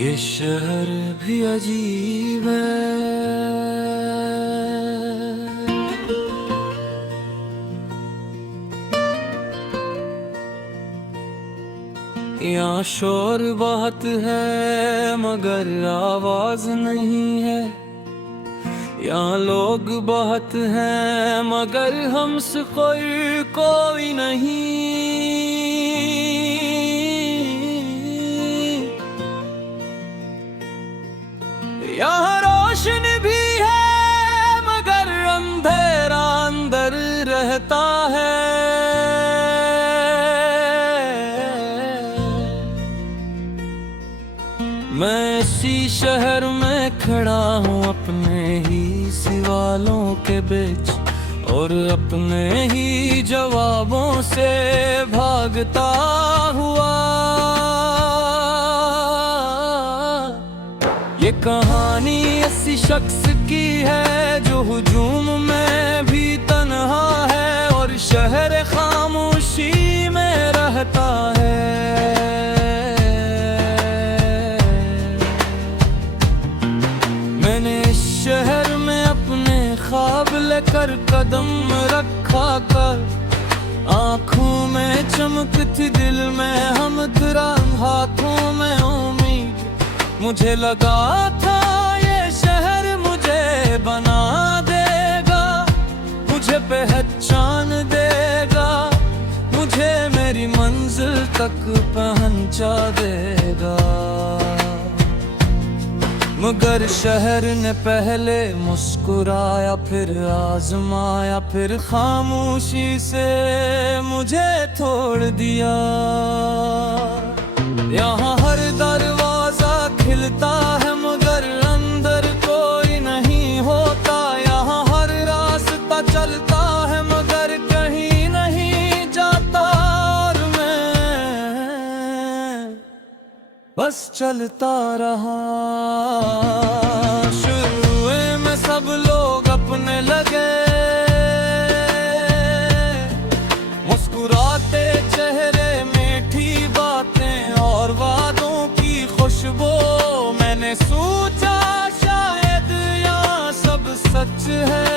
ये शहर भी अजीब है। यहाँ शोर बहुत है मगर आवाज नहीं है। यहाँ लोग बहुत हैं मगर हमसे कोई नहीं। यहाँ रोशनी भी है मगर अंधेरा अंदर रहता है। मैं इसी शहर में खड़ा हूँ अपने ही सवालों के बीच, और अपने ही जवाबों से भागता हुआ। ये कहानी ऐसी शख्स की है जो हुजूम में भी तन्हा है और शहर खामोशी में रहता है। मैंने इस शहर में अपने ख्वाब लेकर कदम रखा कर, आँखों में चमक थी दिल में हमदरा, हाथों में उम्मीद। मुझे लगा था ये शहर मुझे बना देगा, मुझे पहचान देगा, मुझे मेरी मंजिल तक पहुंचा देगा। मगर शहर ने पहले मुस्कुराया, फिर आजमाया, फिर खामोशी से मुझे तोड़ दिया। यहाँ हर दरवाजा खिलता है मगर अंदर कोई नहीं होता। यहाँ हर रास्ता चलता है मगर कहीं नहीं जाता, और मैं बस चलता रहा। शुरू में सब लोग अपने लगे, मुस्कुराते चेहरे, मीठी बातें और वादों की खुशबू। मैंने सोचा शायद यहाँ सब सच है,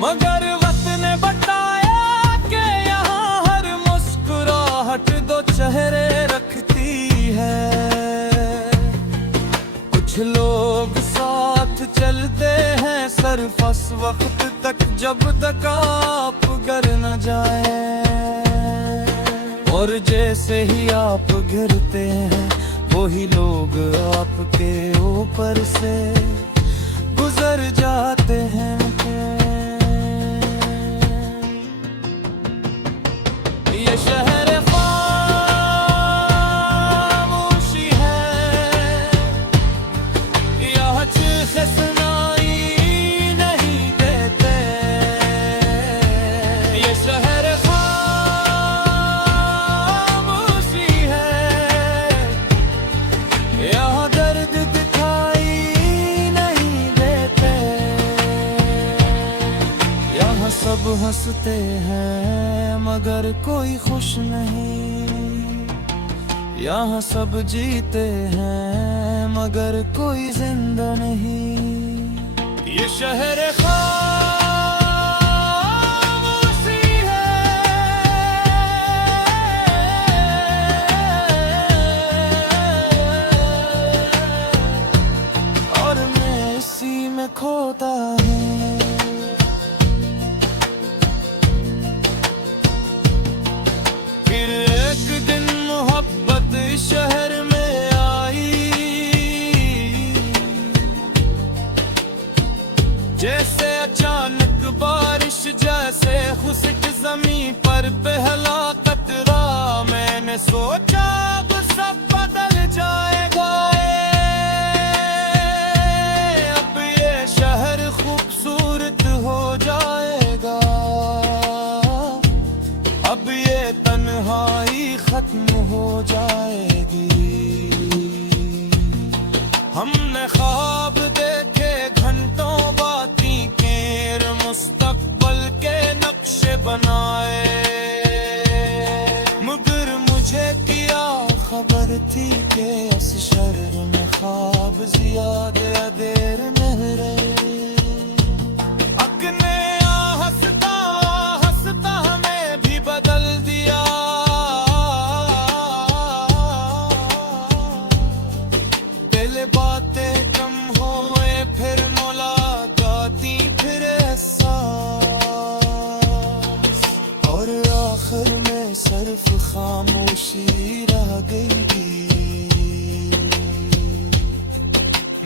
मगर वक्त ने बताया कि यहाँ हर मुस्कुराहट दो चेहरे रखती है। कुछ लोग साथ चलते हैं सिर्फ उस वक्त तक जब तक आप गिर न जाए, और जैसे ही आप गिरते हैं वही लोग आपके ऊपर से गुजर जाते हैं। ये शहर खामोशी है, यहाँ चीखें सुनाई नहीं देते। ये शहर खामोशी है, यहाँ दर्द दिखाई नहीं देते। यहाँ सब हंसते हैं मगर कोई खुश नहीं। यहाँ सब जीते हैं मगर कोई जिंदा नहीं। ये शहर खामोशी है, और मैं इसी में खोता हूँ। शहर में आई जैसे अचानक बारिश, जैसे खुश्क ज़मीं पर पहला कतरा। मैंने सोचा अब सब बदल जाएगा, अब ये शहर खूबसूरत हो जाएगा, अब ये तन्हाई खत्म हो जाएगी। हमने ख्वाब देखे घंटों, बातें केर मुस्तकबल के नक्शे बनाए, मगर ख्वाब जियाद अदेर नहरे अपने हंसता हंसता हमें भी बदल दिया। पहले बातें कम होए फिर मुलाकाती फिर एहसास और आखिर में सिर्फ खामोशी रह गई।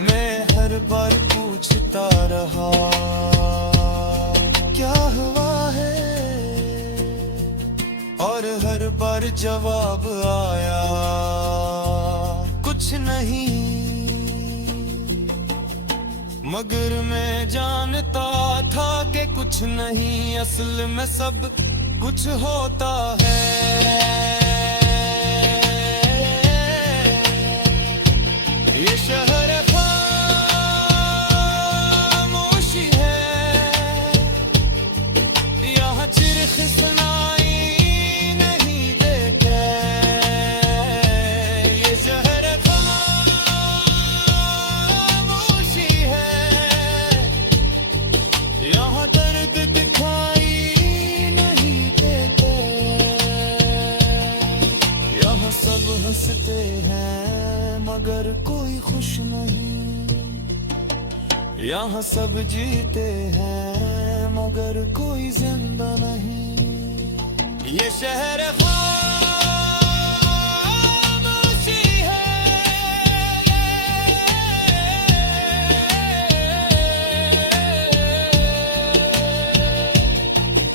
मैं हर बार पूछता रहा क्या हुआ है और हर बार जवाब आया कुछ नहीं। मगर मैं जानता था कि कुछ नहीं असल में सब कुछ होता है। ये शहर खामोशी है, यहाँ चिरख सुनाई नहीं देते। ये शहर खामोशी है, यहाँ दर्द दिखाई नहीं देते। यहाँ सब हंसते हैं मगर कोई खुश नहीं। यहाँ सब जीते हैं मगर कोई जिंदा नहीं। ये शहर खामोशी है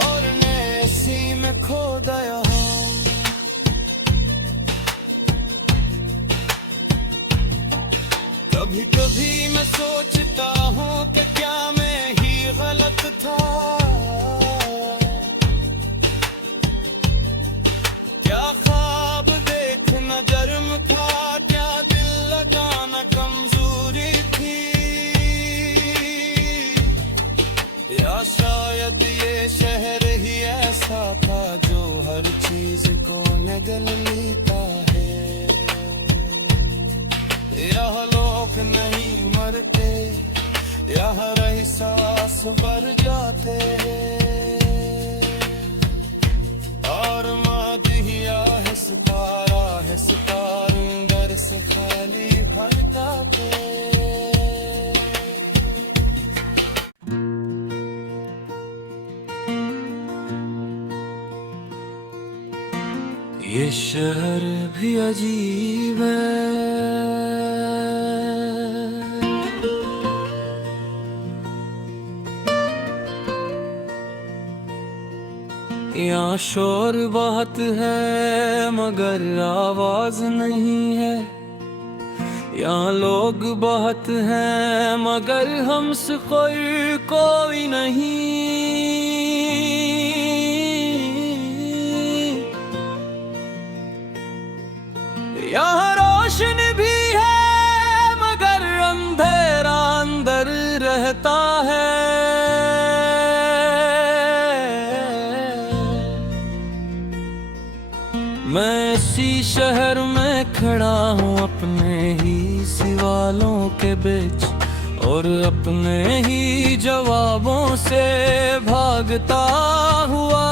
और मैं इसी में खो गया हूँ। कभी कभी मैं सोचता हूँ कि क्या मैं ही गलत था, क्या ख्वाब देखना जर्म था, क्या दिल लगाना कमजोरी थी, या शायद ये शहर ही ऐसा था जो हर चीज को निगल लेता है। यहाँ लोग नहीं मरते, यहाँ एहसास बढ़ जाते हैं और मादिया है सितारा अंदर से खाली भर जाते। ये शहर भी अजीब है, यहाँ शोर बहुत है मगर आवाज नहीं है। यहाँ लोग बहुत हैं मगर हमसे कोई नहीं। यहाँ रोशन भी है मगर अंधेरा अंदर रहता है। मैं इसी शहर में खड़ा हूँ अपने ही सवालों के बीच और अपने ही जवाबों से भागता हुआ।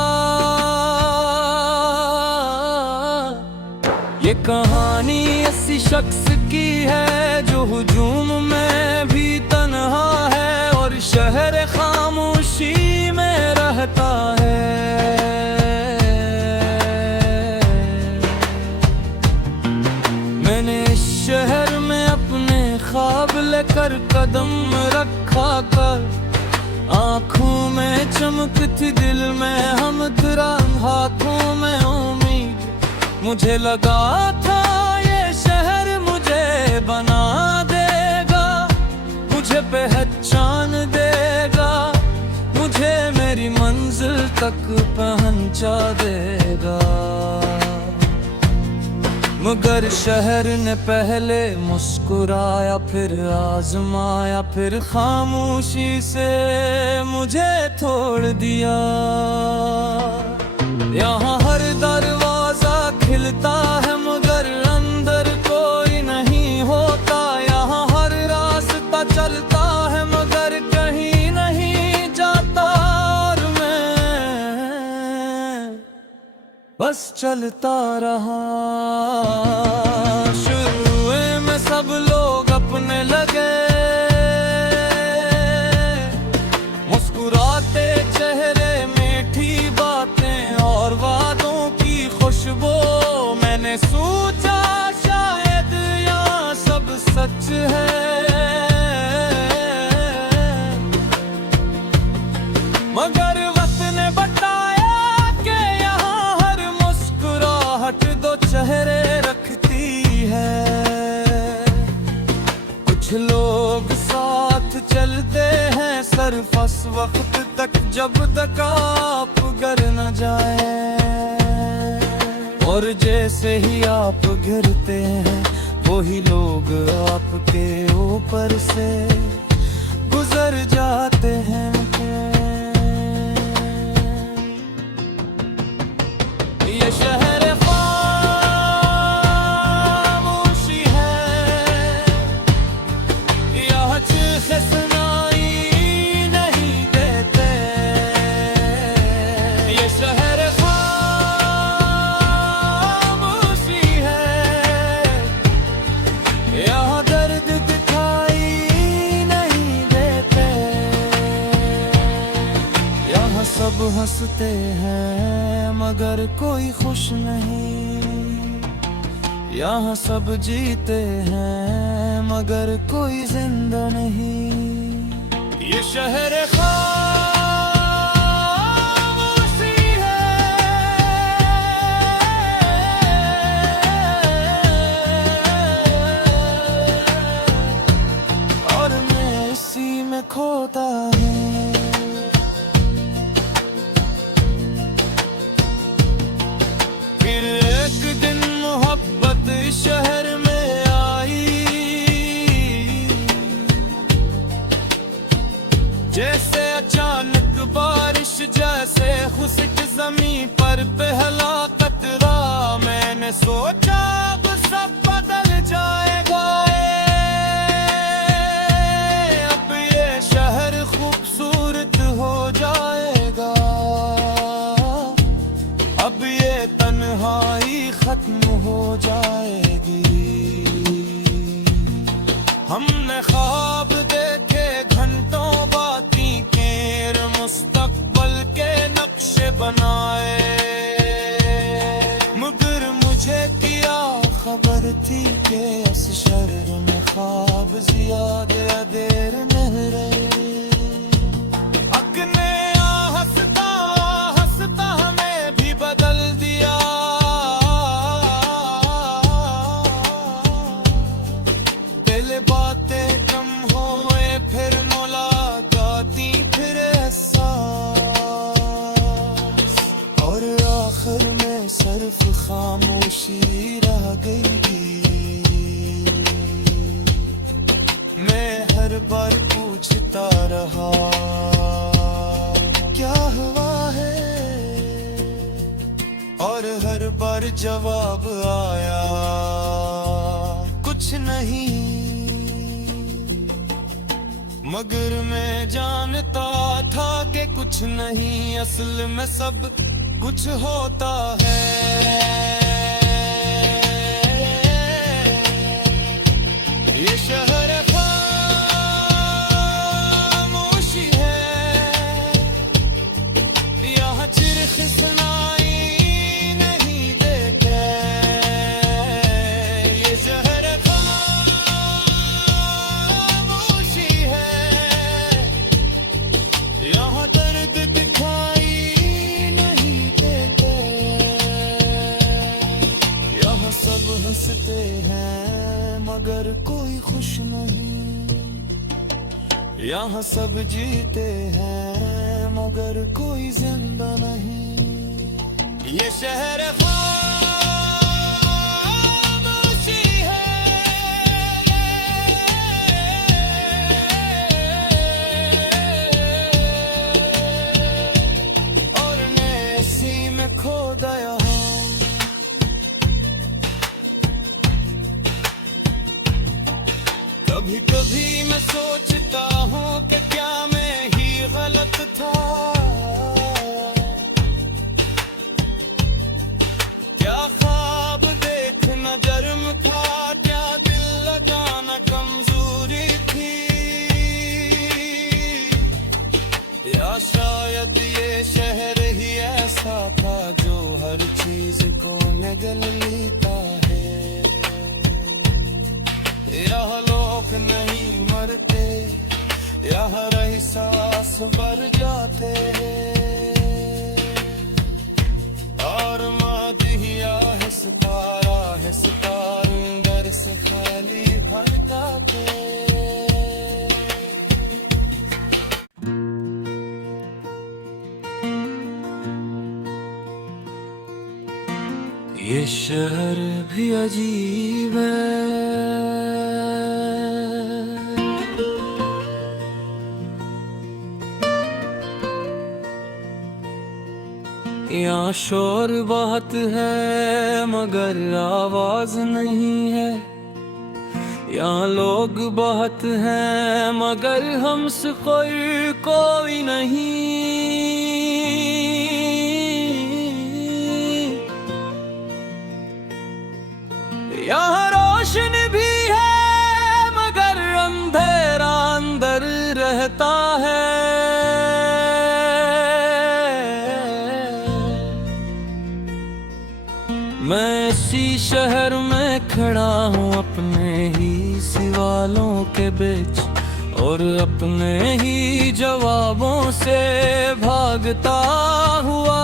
ये कहानी ऐसी शख्स की है जो हुजूम में भी तन्हा है और शहर खामोशी में रहता है। शहर में अपने ख्वाब लेकर कदम रखा कर, आँखों में चमक थी दिल में हमदरा, हाथों में उम्मीद। मुझे लगा था ये शहर मुझे बना देगा, मुझे पहचान देगा, मुझे मेरी मंजिल तक पहुंचा देगा। मगर शहर ने पहले मुस्कुराया फिर आजमाया फिर खामोशी से मुझे तोड़ दिया। यहाँ हर दरवाजा खिलता है मगर अंदर कोई नहीं होता। यहाँ बस चलता रहा। शुरू में सब लोग अपने लगे, मुस्कुराते चेहरे, मीठी बातें और वादों की खुशबू। मैंने सोचा शायद यहाँ सब सच है, मगर वक्त ने बताया कि यहाँ हर मुस्कुराहट दो चेहरे रखती है। कुछ लोग साथ चलते हैं सिर्फ उस वक्त तक जब तक आप गिर न जाए, और जैसे ही आप गिरते हैं वही लोग आपके ऊपर से गुजर जाते हैं। ये शहर खामोशी है, यहाँ चीखें सुनाई नहीं देते। ये शहर खामोशी है, यहाँ दर्द दिखाई नहीं देते। यहाँ सब हंसते हैं मगर कोई खुश नहीं, यहाँ सब जीते हैं मगर कोई जिंदा नहीं। ये शहर खामोशी है, और मैं इसी में खोता हूँ। शहर में आई, जैसे अचानक बारिश, जैसे खुश्क ज़मीं पर पहला कतरा। मैंने सोचा अब सब बदल जाएगा, अब ये शहर खूबसूरत हो जाएगा, अब ये तन्हाई खत्म हो जाएगी। हमने ख्वाब देखे घंटों, बाती केर मुस्तकबल के नक्शे बनाए, मगर मुझे क्या खबर थी कि इस शहर में ख्वाब ज़्यादा देर नहीं रहे। अपने हंसता हंसता हमें भी बदल दिया, बातें कम होए फिर मुलाकाती फिर एहसास, और आखिर में सिर्फ खामोशी रह गई। मैं हर बार पूछता रहा क्या हुआ है, और हर बार जवाब आया कुछ नहीं। मगर मैं जानता था कि कुछ नहीं, असल में सब कुछ होता है। ये शहर खामोशी है, यहाँ चिरख सुनाई नहीं देते। ये शहर यहाँ दर्द दिखाई नहीं देते। यहाँ सब हंसते हैं मगर कोई खुश नहीं, यहाँ सब जीते हैं मगर कोई जिंदा नहीं। ये शहर खामोशी है, और मैं इसी में खो गया हूँ। कभी कभी मैं सोचता हूँ कि क्या मैं ही गलत था, या शायद ये शहर ही ऐसा था जो हर चीज को निगल लेता है। यहाँ लोग नहीं मरते, यहाँ एहसास बढ़ जाते हैं। और मादिया है सितारा है सितार अंदर से खाली भटकाते। ये शहर भी अजीब है, यहाँ शोर बहुत है मगर आवाज नहीं है। यहाँ लोग बहुत हैं मगर हमसे कोई नहीं। यहाँ रोशनी भी है मगर अंधेरा अंदर रहता है। मैं इसी शहर में खड़ा हूँ अपने ही सवालों के बीच, और अपने ही जवाबों से भागता हुआ।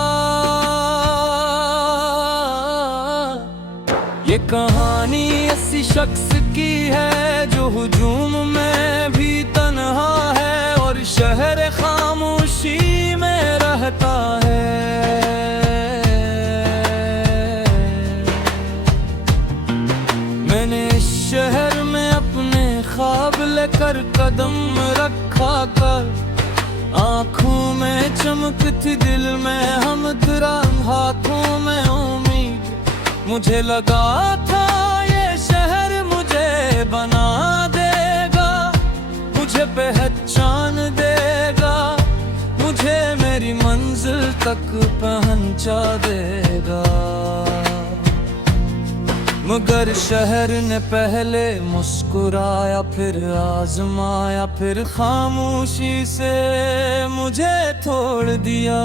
ये कहानी ऐसी शख्स की है जो हुजूम में भी तन्हा है और शहर खामोशी में रहता है। मैंने इस शहर में अपने ख्वाब लेकर कदम रखा कर, आँखों में चमक थी दिल में हमदरा, हाथों में उम्मीद। मुझे लगा था ये शहर मुझे बना देगा, मुझे पहचान देगा, मुझे मेरी मंजिल तक पहुंचा देगा। मगर शहर ने पहले मुस्कुराया, फिर आजमाया, फिर खामोशी से मुझे तोड़ दिया।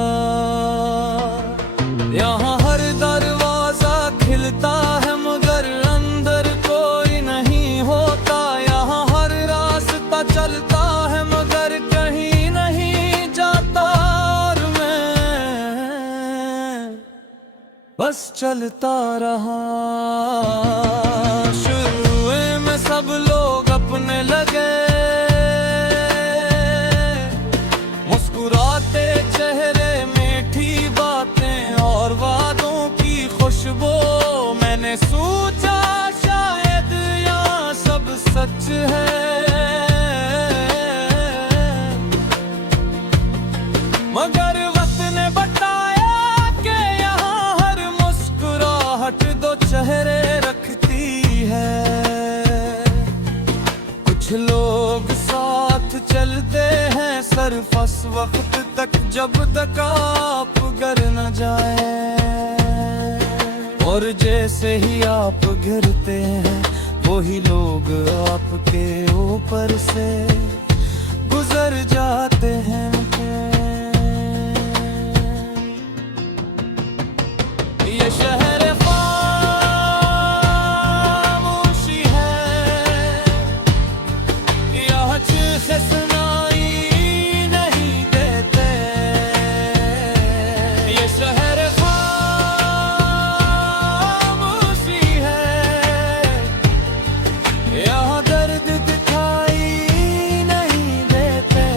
यहाँ हर दरवाजा खिलता है मगर अंदर कोई नहीं होता। यहाँ हर रास्ता चलता है मगर कहीं नहीं जाता। और मैं बस चलता रहा। शुरू में सब लोग अपने लगे, मुस्कुराते चेहरे, मीठी बातें और वादों की खुशबू। मैंने सोचा शायद यहाँ सब सच है, मगर वक्त ने बताया कि यहाँ हर मुस्कुराहट दो चेहरे रखती है। कुछ लोग साथ चलते हैं सिर्फ उस वक्त तक जब तक आप गिर न जाए, और जैसे ही आप गिरते हैं वही लोग आपके ऊपर से गुजर जाते हैं। ये शहर खामोशी है, यहाँ चीखें सुनाई नहीं देते। ये शहर खामोशी है, यहाँ दर्द दिखाई नहीं देते।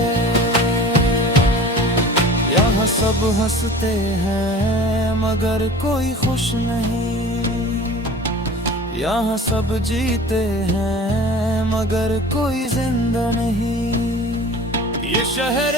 यहाँ सब हंसते हैं मगर कोई खुश नहीं। यहाँ सब जीते हैं मगर कोई जिंदा नहीं। ये शहर